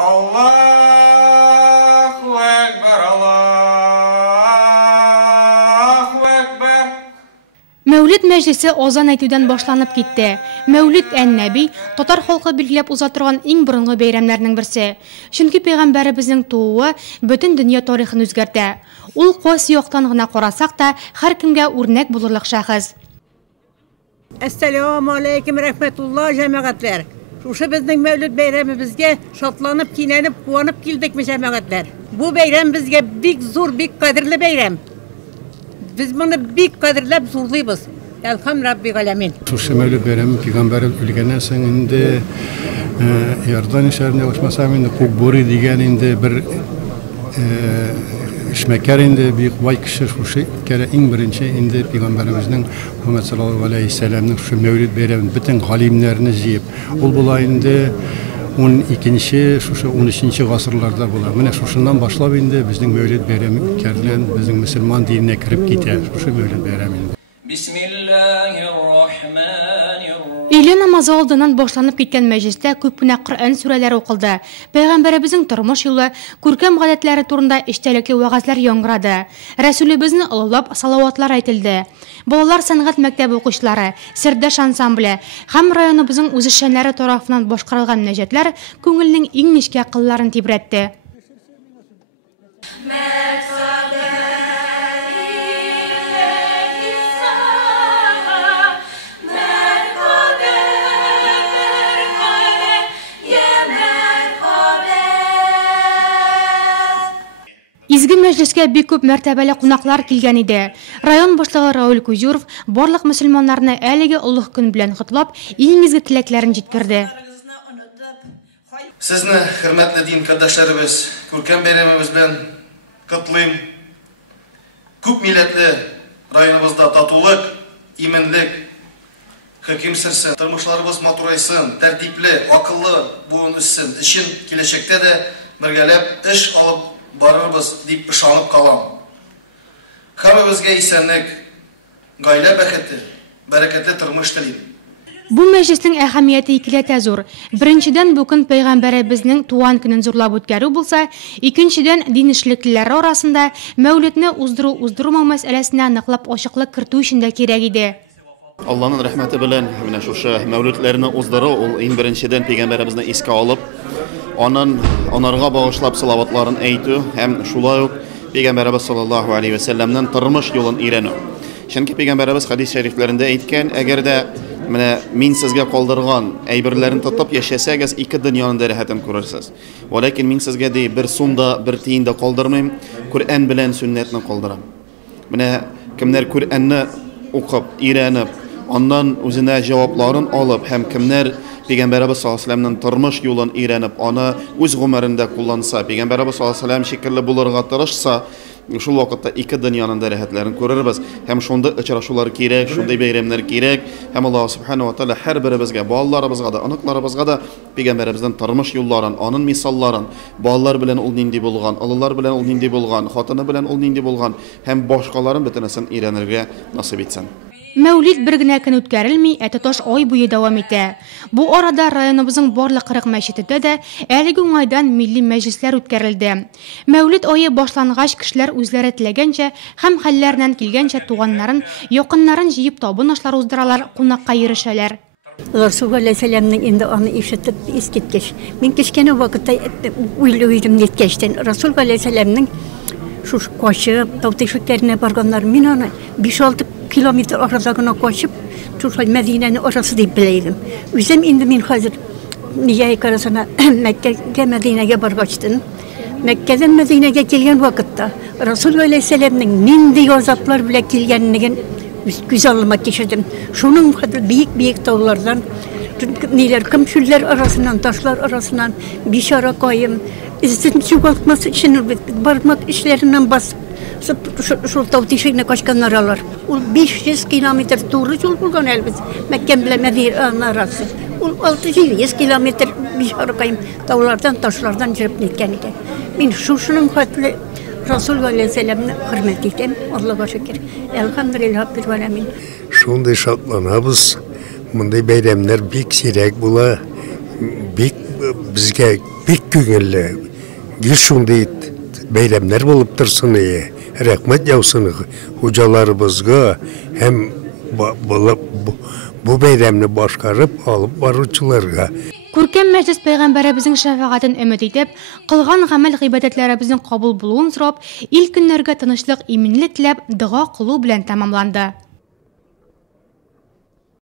Allahu Ekber, Allahu Ekber. Мәүлид мәҗлесе озан әйтүдән башланып китте. Мәүлид ән-Нәби татар халкы билгеләп уза торган иң борынгы бәйрәмнәрнең берсе. Чөнки пәйгамбәребезнең тууы бөтен дөнья тарихын үзгәртә. Ул кайсы яктан гына карасак та, һәр кемгә үрнәк булырлык шәхес. Assalamu aleykum rahmetullah cemaatler. Şuşa bizning Mevlid bayramimizga şatlanıp, kinenip, kuvanıp kildikmi cemaatler. Bu bayram bizga bik zor, bik qadrli bayram. Biz bunu bik qadrlab zurlaymiz. Elham Rabbil Alemin. Şuşa Mevlid bayramı peygamber ölgəndən soң indi Yardan şəhərində başmasam indi Kuburi degan indi bir işməkər indi büyük vay kişi şuşa kere eng birinci indi peygamberimizning Muhammed sallallahu aleyhi ve sellem'nin şu Mevlid bayramını bütün halimlerini jiyip ol bula indi 12-ci, şuşa 13-ci asırlarda bula. Mene şuşundan başlap indi bizning Mevlid bayramı kerilen bizning Müslüman dinine kirip gitər şuşa Mevlid bayramı. Bismillahirrahmanirrahim. Öğle namazı aldığından başlanıp gitken mecliste köpüne Kur'an süreleri okuldu. Peygamberimizin turmuş yolu, көркем гадәтләре турында iştelikli вәгазьләр яңгырады. Рәсүлебезне олылап салаватлар әйтелде. Балалар сәнгать мәктәбе укучылары, Сердәш ансамбле һәм районыбызның үзешчәннәре тарафыннан башкарылган нәҗәтләр күңелнең иң нечкә кылларын тибрәтте. Изге мәҗлескә бик күп мәртәбәле кунаклар килгән иде. Район башлыгы Раул Кузюров барлык мөселманнарны әлеге улуг көн белән котлап, иң изге теләкләрен җиткерде. Сезне, хөрмәтле дин кардәшләребез, күркәм бәйрәмебез белән котлыйм. Күп милләтле районыбызда татулык, именлек, хөкем сөрсен, тормышларыбыз матурайсын, тәртипле, акыллы булуын өчен киләчәктә дә бергәләп эш алып барырбыз дип ышанып калам. Һәммәбезгә исәнлек, гаилә бәхете, бәрәкәтле тормыш телим. Бу мәҗлеснең әһәмияте икеләтә зур. Беренчедән бу көн пәйгамбәребезнең туган көнен зурлап үткәрү булса, икенчедән дин эшлеклеләре арасында мәүлидне уздыру мәсьәләсенә ныклап ачыклык кертү өчен дә кирәк иде. Алланың рәхмәте белән менә шушы мәүлидләрне уздыру ул иң беренчедән пәйгамбәребезне искә алып, анарга багышлап салаватларын әйтү һәм шулай ук пәйгамбәребез саллаллаһу алейхи ва сәлләмнән тормыш юлын өйрәнү. Чөнки пәйгамбәребез хадис шәрифләрендә әйткән, әгәр дә менә мин сезгә калдырган әйберләрен тотып яшәсәгез, ике дөньяның да рәхәтен күрерсез. Ләкин мин сезгә ди бер сумда, бер тиен дә калдырмыйм, Коръән белән сөннәтне калдырам. Менә кемнәр Коръәнне укып, өйрәнеп, аннан үзенә җавапларын алып һәм кемнәр Peygamberimiz sallallahu aleyhi ve sellem'nin tırmış yolun öğrenip onu öz ömründe kullansa, Peygamberimiz sallallahu aleyhi ve sellem şekilli bulurga tırışsa, şu vakitte iki dünyanın da rahatlarını görürüz. Hem şunda uçraşular gerek, şunda bayramlar gerek. Hem Allah subhanahu wa taala her birimizge, balalarımızga da, anıklarımızga da Peygamberimizden tırmış yolların, onun misalların, balalar bilen ol nindi bulgan, alılar bilen ol nindi bulgan, hatını bilen ol nindi bulgan, hem başkaların bütünüsün öğrenirge nasip etsin. Мәүлид бер генә көн үткәрелми, тоташ ай буе дәвам итә. Бу арада районыбызның барлык 40 мәчетендә дә әлеге уңайдан милли мәҗлесләр үткәрелде. Мәүлид ае башлангач, кешеләр үзләре теләгәнчә һәм хәлләреннән килгәнчә туганнарын, якыннарын җыеп табын ашлар уздыралар, кунакка йөрешәләр. Rasul Aleyhisselam'ın indi onu işitip isketkeş. Min kişkene vakitte uyluyordum netkeşten. Rasul Aleyhisselam'ın şu koşup, tavteşiklerine barganlar min onu 5-6 kilometre aradagına koşup, şu Medine'nin orası deyip bileydim. Üzem indi min hazır niye karasına Mekke'ye Medine'ye bargaçtın. Mekke'den Medine'ye gelgen vakitte Rasul Aleyhisselam'ın nindi azaplar bile gelgenliğin güzelliğime geçirdim. Şunun kadar büyük dağlardan, neler komşular arasından, taşlar arasından bir şara koyayım. İzin çoğaltması için barmak işlerinden basıp şu tavtişine kaçkanlar alır. O 500 kilometre doğru yol bulgan elbet. Mekke bile Medine'nin arası. O 600 kilometre bir şara koyayım. Dağlardan, taşlardan girip netken idi. Ben şunun kadar Rasul Aleyhisselam'ı hürmet ettim. Allah'a şükür. Elhamdülillah bir alemin. Şunday şatlanabız. Bunday bayramlar bek sirek bula. Bek Бізге бек көңілі ел шуңдай бәйрәмнәр болып тұрсын рәхмәт яусыны хужаларыбызга һәм бу бәйрәмне башкарып алып баручыларга. Күркәм мәҗлес пәйгамбәребезнең шәфаәтен өмет итеп, кылган гамәл гыйбадәтләребезнең кабул булуын сорап, ил көннәргә тынычлык, иминлек теләп, дуга кылу белән тәмамланды.